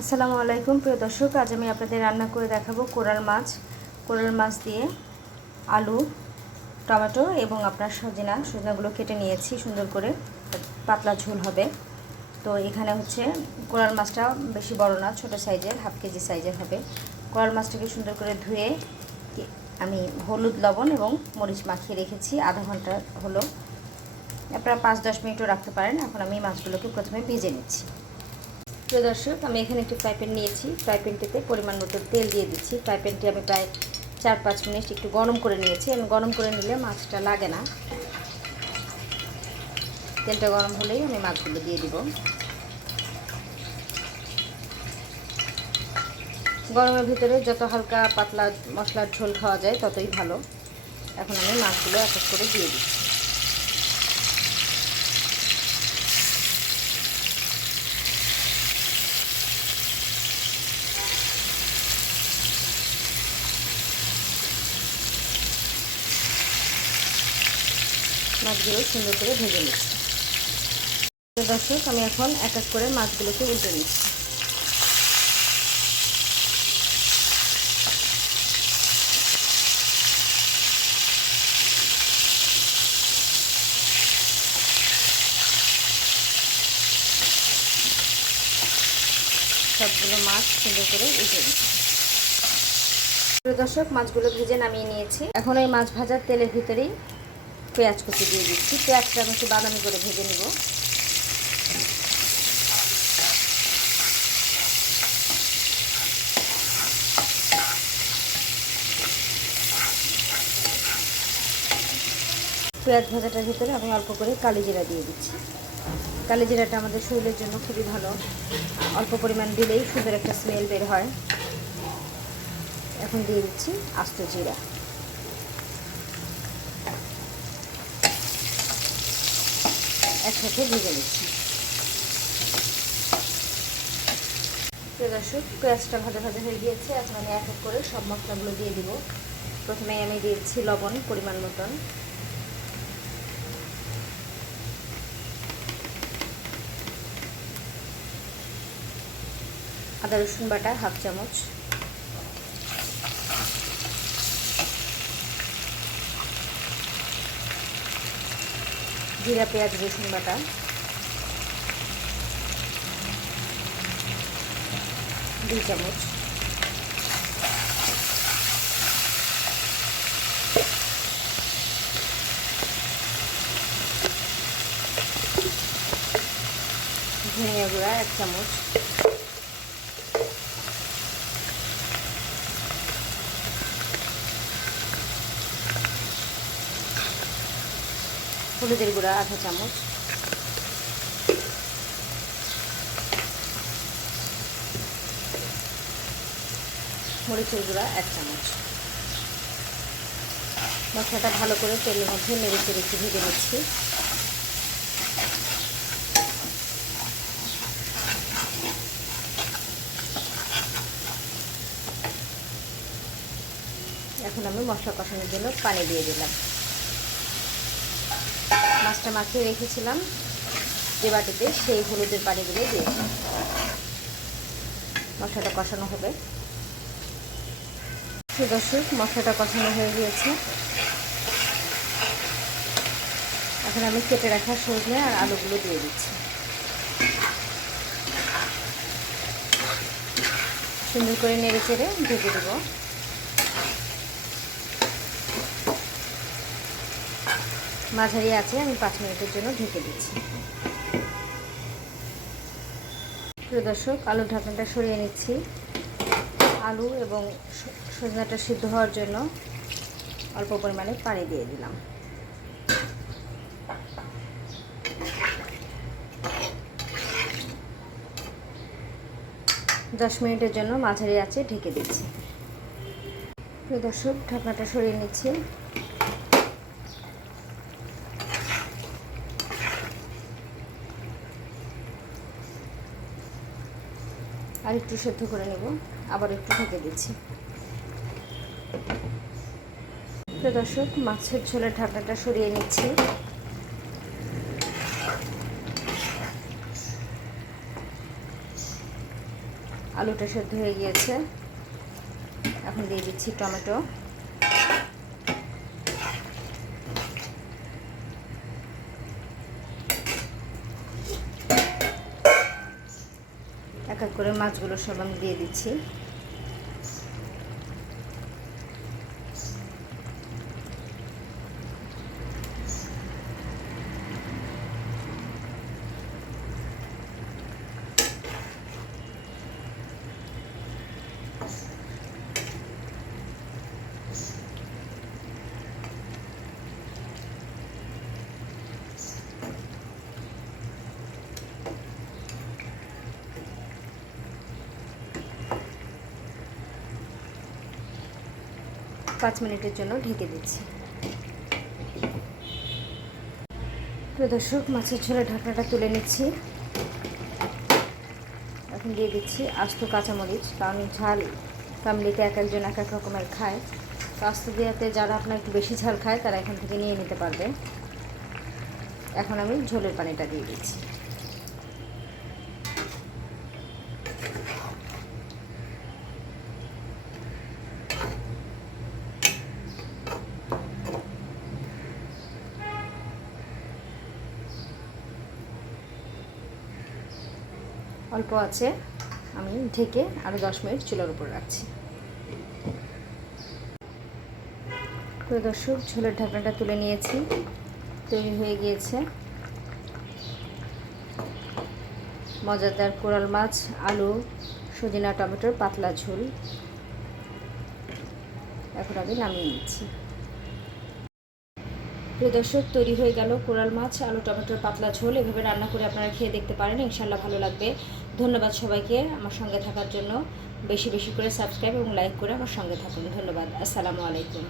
আসসালামু আলাইকুম প্রিয় দর্শক, আজ আমি আপনাদের রান্না করে দেখাবো কোরাল মাছ দিয়ে আলু, টমেটো এবং আপনার সজনাগুলো কেটে নিয়েছি সুন্দর করে, পাতলা ঝোল হবে। তো এখানে হচ্ছে কোরাল মাছটা বেশি বড় না, ছোট সাইজের, হাফ কেজি সাইজের হবে। কোরাল মাছটাকে সুন্দর করে ধুয়ে আমি হলুদ, লবণ এবং মরিচ মাখিয়ে রেখেছি, আধা ঘন্টা হলো। আপনারা 5-10 মিনিটও রাখতে পারেন। এখন আমি মাছগুলোকে প্রথমে ভেজে নিচ্ছি। প্রিয় দর্শক, আমি এখানে একটি ফ্রাই প্যান নিয়েছি। ফ্রাই প্যানটিতে পরিমাণ মতো তেল দিয়ে দিচ্ছি। ফ্রাই প্যানটি আমি প্রায় 4-5 মিনিট একটু গরম করে নিয়েছি। আমি গরম করে নিলে মাছটা লাগে না। তেলটা গরম হলেই আমি মাছগুলো দিয়ে দিব। গরমের ভিতরে যত হালকা পাতলা মশলার ঝোল খাওয়া যায় ততই ভালো। এখন আমি মাছগুলো এক এক করে দিয়ে দিচ্ছি। মাছগুলো সুন্দর করে ভেজে নিচ্ছি। দর্শক, আমি এখন এক এক করে মাছগুলোকে উল্টে নিচ্ছি। সবগুলো মাছ সুন্দর করে উল্টে নিচ্ছি। দর্শক, মাছগুলো ভেজে নামিয়ে নিয়েছি। এখন এই মাছ ভাজার তেলের ভিতরেই পেঁয়াজ কুচি দিয়ে দিচ্ছি। পেঁয়াজটা আমি একটু বাদামি করে ভেজে নেব। পেঁয়াজ ভাজাটার ভিতরে আমি অল্প করে কালি জিরা দিয়ে দিচ্ছি। কালি জিরাটা আমাদের শরীরের জন্য খুবই ভালো, অল্প পরিমাণ দিলেই সুন্দর একটা স্মেল বের হয়। এখন দিয়ে দিচ্ছি আস্ত জিরা। একসাথে ভেজে নিচ্ছি। দর্শক, পেঁয়াজটা ভাজা ভাজা হয়ে গিয়েছে। এখন আমি এক এক করে সব মশলাগুলো দিয়ে দিব। প্রথমে আমি দিয়েছি লবণ পরিমাণ মতন, আদা রসুন বাটা হাফ চামচ, জিরা পেঁয়াজ রসুন বাটা, দুই চামচ, ধনিয়া গুঁড়া 1 চামচ, হলুদের গুঁড়া আধা চামচ, মরিচের গুঁড়া 1 চামচ। মশলাটা ভালো করে তেলের মধ্যে নেড়ে চেড়ে একটু ভেজে নিচ্ছি। এখন আমি মশলা কষানোর জন্য পানি দিয়ে দিলাম। মাছটা মাখিয়ে রেখেছিলাম যে বাটিতে, সেই হলুদের পানিগুলো দিয়ে মশলাটা কষানো হবে। দর্শক, মশলাটা কষানো হয়ে গিয়েছে। এখন আমি কেটে রাখা সজনে আর আলুগুলো দিয়ে দিচ্ছি। সুন্দর করে নেড়ে চেড়ে ঢেকে দেব। মাঝারি আছে, আমি 5 মিনিটের জন্য ঢেকে দিচ্ছি। প্রিয় দর্শক, আলুর ঢাকনাটা সরিয়ে নিচ্ছি। আলু এবং সজনাটা সিদ্ধ হওয়ার জন্য অল্প পরিমাণে পানি দিয়ে দিলাম। দশ মিনিটের জন্য মাঝারি আঁচে ঢেকে দিচ্ছি। প্রিয় দর্শক, ঢাকনাটা সরিয়ে নিচ্ছি। আর একটু সেদ্ধ করে নেব, আবার একটু ঢেকে দিচ্ছি। প্রিয় দর্শক, মাছের ঝোলের ঢাকনাটা সরিয়ে নিচ্ছি। আলুটা সেদ্ধ হয়ে গিয়েছে। এখন দিয়ে দিচ্ছি টমেটো। এক এক করে মাছগুলো সব আমি দিয়ে দিচ্ছি। পাঁচ মিনিটের জন্য ঢেকে দিচ্ছি। প্রিয় দর্শক, মাছের ঝোলে ঢাকনাটা তুলে নিচ্ছি। এখন দিয়ে দিচ্ছি আস্ত কাঁচামরিচ, কারণ ঝাল ফ্যামিলিতে এক একজন এক এক রকমের খায়। তো আস্ত দেওয়াতে যারা আপনার একটু বেশি ঝাল খায় তারা এখান থেকে নিয়ে নিতে পারবে। এখন আমি ঝোলের পানিটা দিয়ে দিচ্ছি। অল্প আছে, আমি ঢেকে আরও 10 মিনিট চুলার উপর রাখছি। প্রিয় দর্শক, ঝোলের ঢাকনাটা তুলে নিয়েছি। তৈরি হয়ে গিয়েছে মজাদার কোরাল মাছ, আলু, সজিনা, টমেটোর পাতলা ঝোল। এখন আমি নামিয়ে নিচ্ছি। প্রিয় দর্শক, তৈরি হয়ে গেল কোরাল মাছ, আলু, টমেটোর পাতলা ঝোল। এভাবে রান্না করে আপনারা খেয়ে দেখতে পারেন, ইনশাল্লাহ ভালো লাগবে। ধন্যবাদ সবাইকে আমার সঙ্গে থাকার জন্য। বেশি বেশি করে সাবস্ক্রাইব এবং লাইক করে আমার সঙ্গে থাকুন। ধন্যবাদ। আসসালামু আলাইকুম।